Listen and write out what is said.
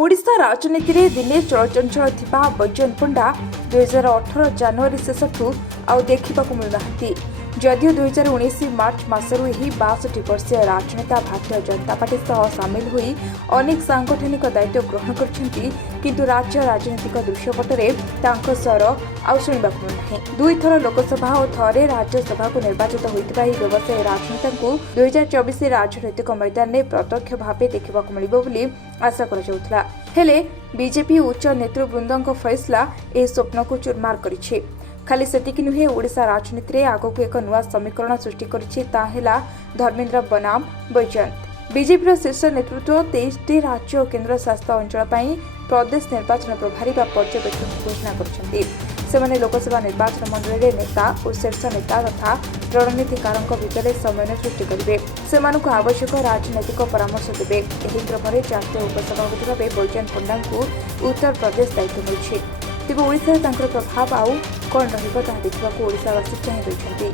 ओडिशा राजनीति में दिने चलचंचल थिबा बैजयंत पंडा 2018 जनवरी शेषठू आउ देखा मिलुना जदियो 2019 मार्च मासरू यही 62 वर्षीय राजनेता भारतीय जनता पार्टी सह सामिल होई अनेक सांगठनिक दायित्व ग्रहण करछन्ति किंतु राज्य राजनीतिक दृश्यपटरे तांको स्वर आउ सुनिबा मिलुना दुई थर लोकसभा और थरे राज्यसभा को निर्वाचित होइतिबा ही व्यवसायी राजनेता को 2024 राजनैतिक मैदान में प्रत्यक्ष भाव देखा मिलिबो बोली आशा करा जाउथला। हेले बीजेपी उच्च नेतृवृंदों फैसला ए स्वप्न को चुरमार करिछि। खाली सेतिकी नुहे ओडिशा राजनीति में आगक एक नुआ समीकरण सृष्टि करिछि ताहेला धर्मेन्द्र बनाम बैजयंत। बीजेपी शीर्ष नेतृत्व 23टी राज्य और केन्द्र शासित अंचल प्रदेश निर्वाचन प्रभारी पर्यवेक्षक घोषणा करछन्ति। सेमाने लोकसभा निर्वाचन मंडली नेता और शीर्ष नेता तथा रणनीतिकारों भितर समन्वय सृष्टि करेंगे। सेमानकु आवश्यक राजनैतिक परामर्श देवे। एही क्रमरे जातीय उपसभापति भाव बैजयंत पंडा को उत्तर प्रदेश दायित्व मिलुछि। तेबे ओडिशा प्रभाव आउ कौन रहिबो ताहा देखिबाकू ओडिशावासी चाहि रहइछन्ति।